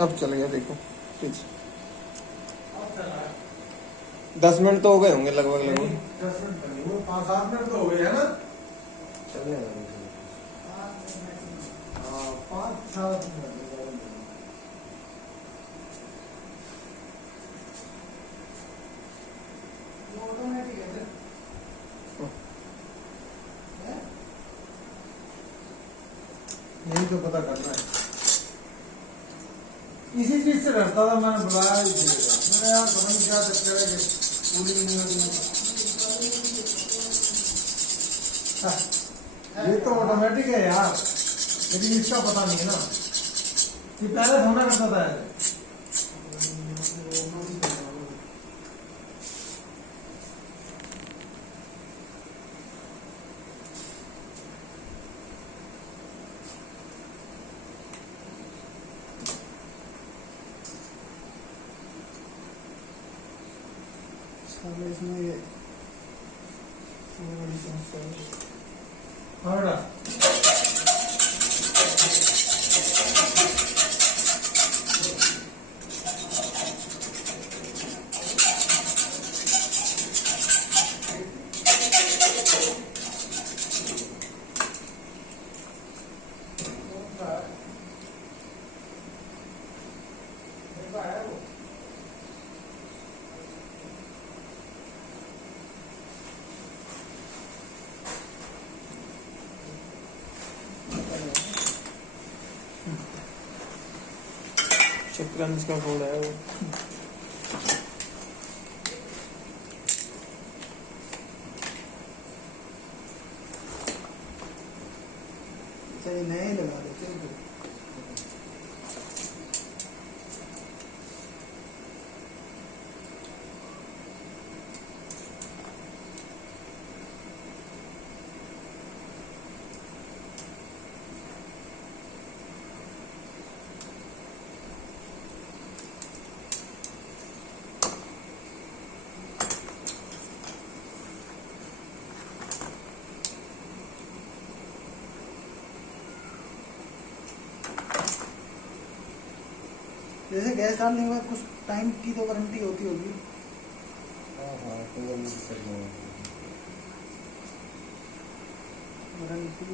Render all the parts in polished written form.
अब चल गया देखो प्लीज। 10 मिनट तो हो गए होंगे लगभग लगभग। 10 मिनट नहीं, वो 5-7 मिनट तो हो गए है ना। चलने 5-7 मिनट। ऑटोमेटिक है सर। यही तो पता करना है। इसी चीज से डरता था, मैंने बुलाया ही मैंने यार पता नहीं क्या चक्कर है कि कूलिंग नहीं होती। ये तो ऑटोमेटिक है यार, लेकिन इसका पता नहीं है ना कि पहले होना करता था ऐसे। इसमें ये बड़ी समस्या है। हाँ बेटा, शतरंज का बोर्ड है वो। सही नहीं लगा देते हैं। जैसे गैस डालने के बाद कुछ टाइम की तो वारंटी होती होगी। वारंटी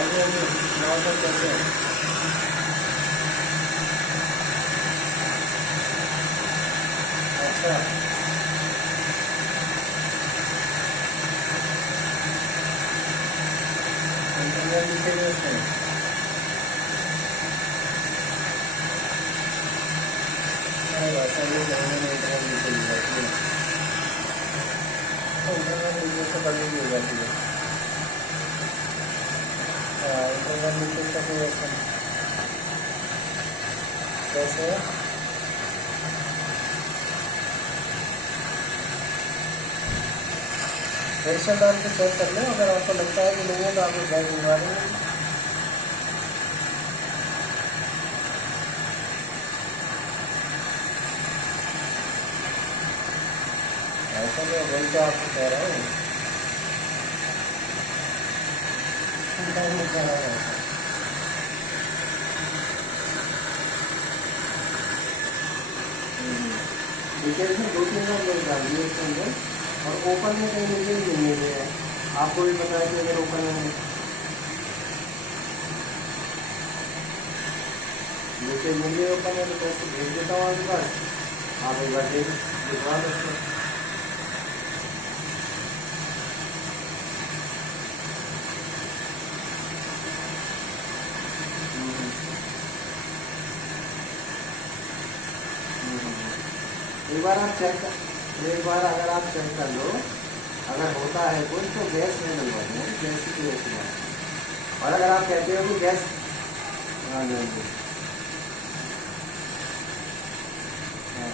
आगे आगे कैसे अच्छा इंटरनल लीकेज है उसमें। अरे वैसा भी महीने में इंटरनल लीकेज हो जाती है, तो इंटरनल लीकेज तो कभी भी हो जाती है। हाँ इंटरनल लीकेज का कोई ऐसा नहीं। कैसे है? प्रेशर डाल के चेक कर लो, अगर आपको लगता है कि नहीं है तो आप गैस दिलवा देंगे। ऐसा नहीं, वही तो आपको कह रहा हूँ। नहीं कह रहा हूँ ऐसा। लीकेज में 2-3 बार लोग डाल दिए उसके अंदर, और ओपन में कहीं लीकेज नहीं हुई है। आपको भी पता है कि अगर ओपन में लीकेज नहीं है, ओपन है, तो मैं उसको भेज देता हूँ आपके पास, आप एक बार देख दिखवा दो उसको। एक बार आप चेक कर, एक बार अगर आप चेक कर लो, अगर होता है कुछ तो गैस नहीं डलवाते हैं, गैस की कोई ऐसी बात नहीं। और अगर आप कहते हो कि गैस, हाँ जी हाँ,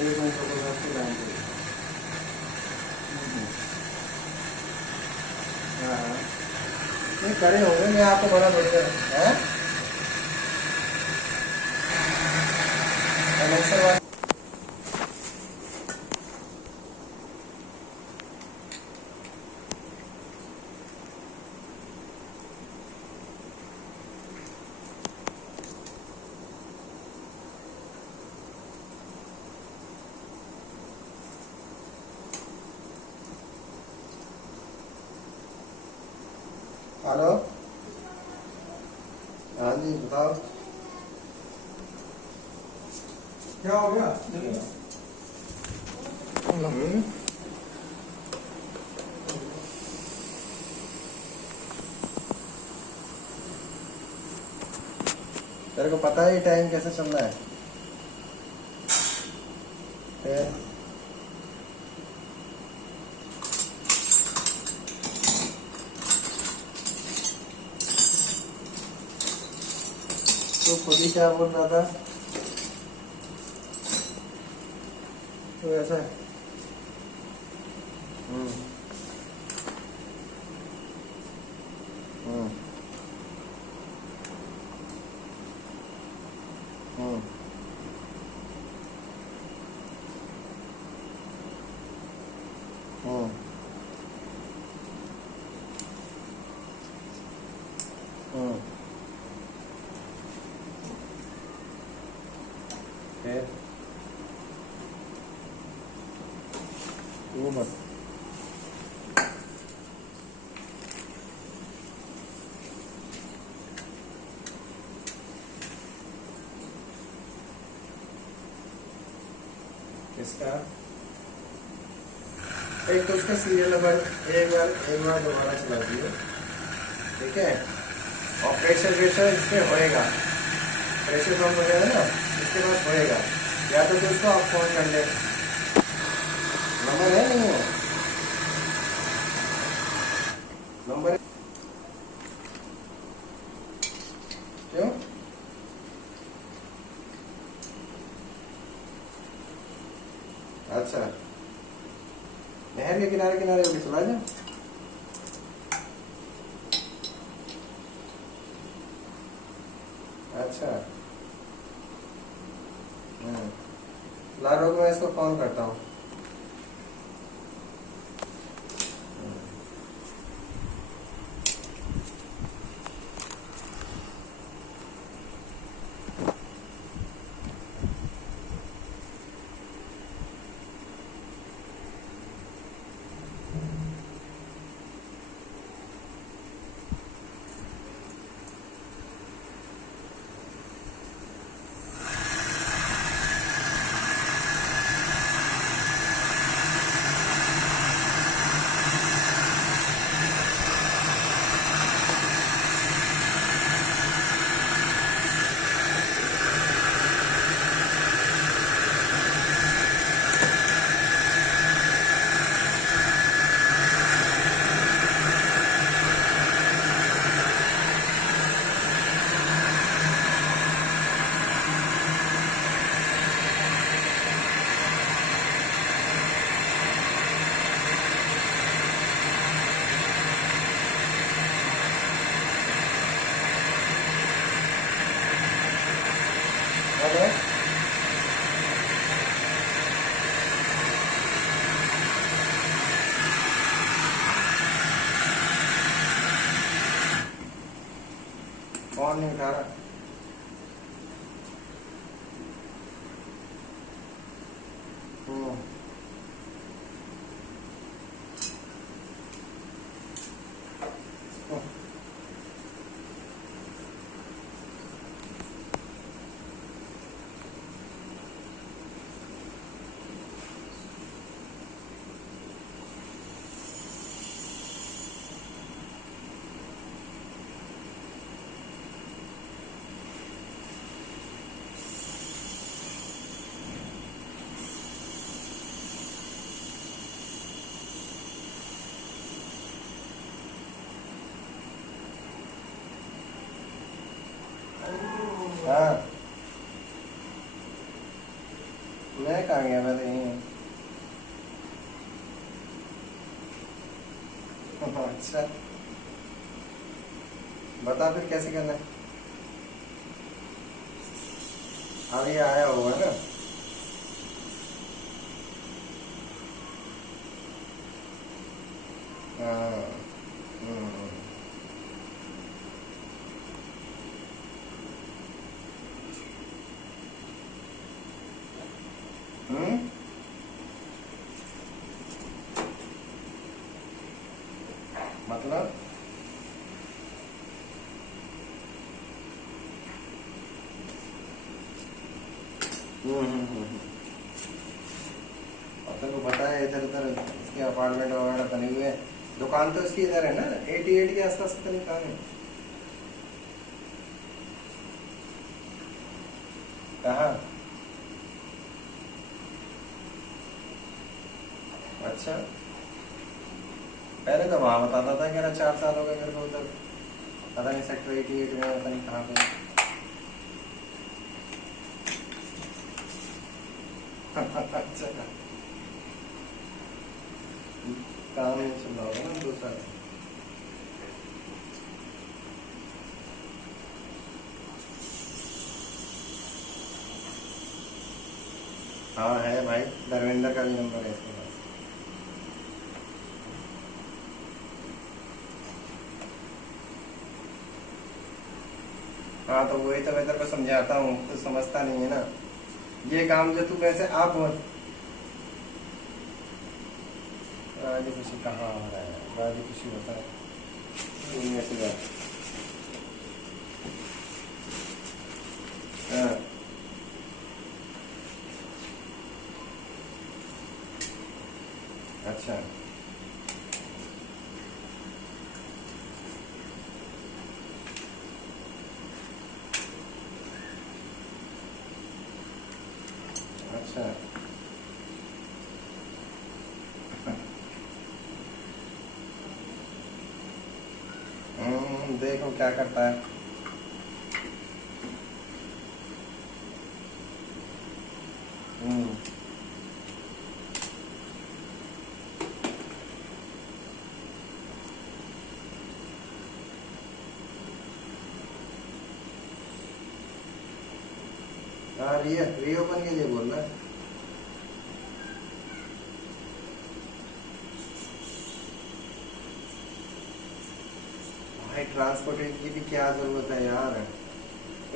एक मिनट रुको, मैं उसको लाइन पे। हाँ हाँ, नहीं करे होंगे, मैं आपको बड़ा थोड़ी कर है सर बात। हेलो, हाँ जी बताओ क्या हो गया। तेरे को पता है ये टाइम कैसे चल रहा है? फिर तो खुद ही क्या बोल रहा था, तो ऐसा है। हम्म हम्म हम्म हम्म हम्म फिर वो बस इसका एक तो उसका सीरियल नंबर एक बार दोबारा चला दिए, ठीक है। और प्रेशर इसमें होएगा, प्रेशर पंप वगैरह ना इसके पास होएगा, या तो उसको आप फोन कर ले। नंबर है नहीं है, नंबर क्यों? अच्छा, नहर के किनारे किनारे होके चला जाओ। अच्छा ला रोक, मैं इसको फोन करता हूँ। काम नहीं उठा रहा। हम्म। हाँ, मैं कहाँ गया, मैं तो यहीं हूँ। अच्छा, बता फिर कैसे करना है। अब ये आया होगा ना। हाँ। हम्म। हम्म। मतलब और तेरे को पता है इधर उधर इसके अपार्टमेंट वगैरह बने हुए हैं। दुकान तो इसकी इधर है ना, 88 के आसपास, पता नहीं कहाँ है। कहाँ? अच्छा, पहले तो वहाँ बताता था कि ना 4 साल हो गए मेरे को उधर, पता नहीं सेक्टर 88 में, पता नहीं कहाँ पे। अच्छा, काम नहीं चल रहा होगा ना 2 साल। हाँ है भाई, धर्मेंद्र का भी नंबर है इसके पास। हाँ तो वही तो मैं तेरे को समझाता हूँ, तो समझता नहीं है ना। ये काम जो तू वैसे आप राजी खुशी कहाँ आ रहा है, राजी खुशी होता है दुनिया से बात। हाँ। अच्छा, अच्छा। देखो क्या करता है। हम्म। हाँ, रीओपन के लिए बोल रहा है। भाई ट्रांसपोर्टेशन की भी क्या जरूरत है यार,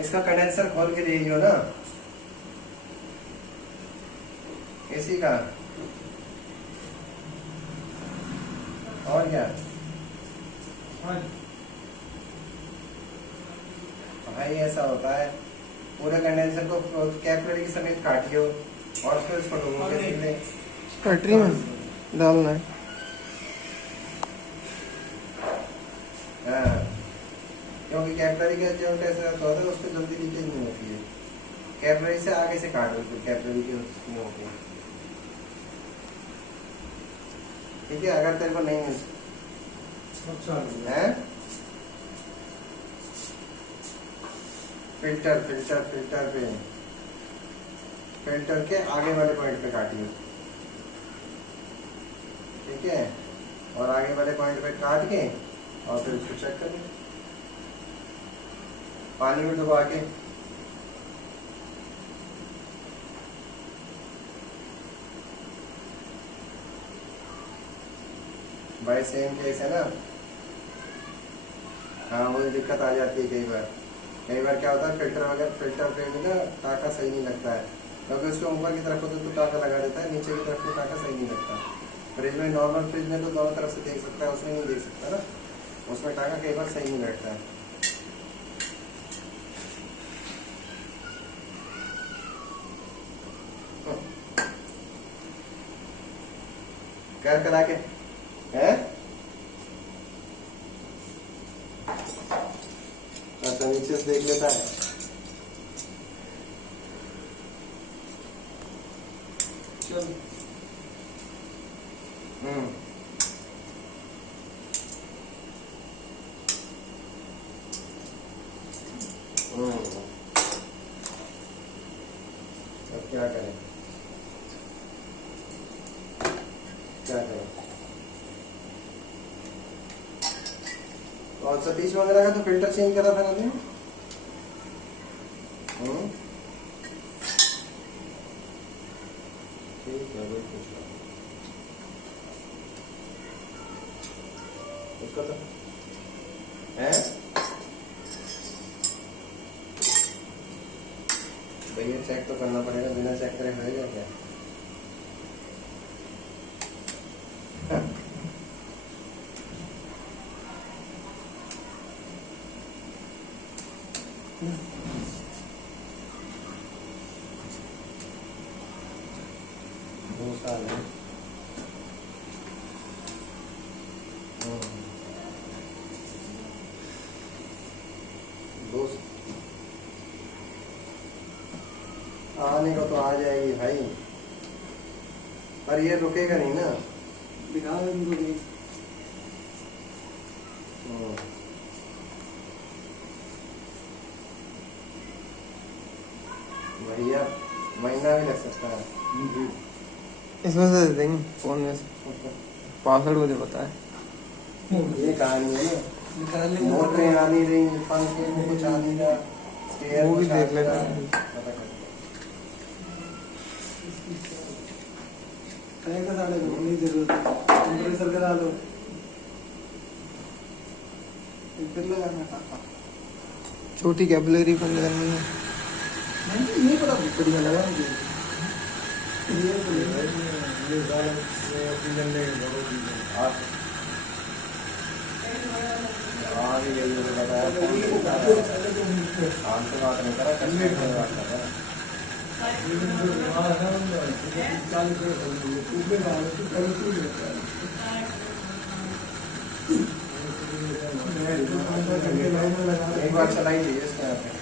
इसका कंडेंसर खोल के देखियो ना, एसी का। और क्या भाई, ऐसा होता है, पूरे कंडेंसर को कैपिलरी के समेत काटियो और फिर उसको डुबो के रख ले। बैटरी में डालना है। हाँ, क्योंकि कैपिलरी का जो ऐसा होता है उसको जल्दी लीकेज नहीं होती है। कैपिलरी से आगे से काटो, फिर कैपिलरी के उसमें होती है। ठीक है, अगर तेरे को नहीं है फिल्टर के आगे वाले पॉइंट पे काटिए। ठीक है, और आगे वाले पॉइंट पे काट के और फिर उसको चेक करिए पानी में डुबा के। भाई सेम केस है ना। हाँ, वही दिक्कत आ जाती है कई बार। कई बार क्या होता है फिल्टर वगैरह फिल्टर पे भी ना टाका सही नहीं लगता है, क्योंकि उसके ऊपर की तरफ होता है तो टाका लगा देता है, नीचे की तरफ तो टाका सही नहीं लगता। फ्रिज में नॉर्मल फ्रिज में तो दोनों तरफ से देख सकता है, उसमें नहीं देख सकता ना, उसमें टाका कई बार सही नहीं बैठता है। कर करा के है अच्छा नीचे से देख लेता है। चल हम्म अब क्या करें क्या करें। और सतीश वगैरह का तो फिल्टर चेंज करा था ना। ठीक है वही पूछ रहा हूँ उसका तो है भैया, चेक तो करना पड़ेगा, बिना चेक करे होएगा क्या। दो साल है। दोस्त आने को तो आ जाएगी भाई, पर ये रुकेगा नहीं ना। दिखा दे इनको भी। भैया महीना भी लग सकता है। इसमें से दे देंगे फोन में से 65 मुझे पता है। ये कहानी है ना, निकाल लेंगे। मोटरें आ नहीं रही, पंखे में कुछ आ नहीं रहा, स्पेयर वो भी कुछ आ देख नहीं लेना। रहा। पता कर कहीं का डाले नहीं जरूरत है, कंप्रेसर का डालो फिर लगाना था। छोटी कैपिलरी पर लगानी है। नहीं पता बढ़िया लगा मुझे ये तो हाँ भी यही मुझे बताया शाम से बात नहीं करा, कल में बात कर रहा एक बार चलाई थी इसके यहाँ पे।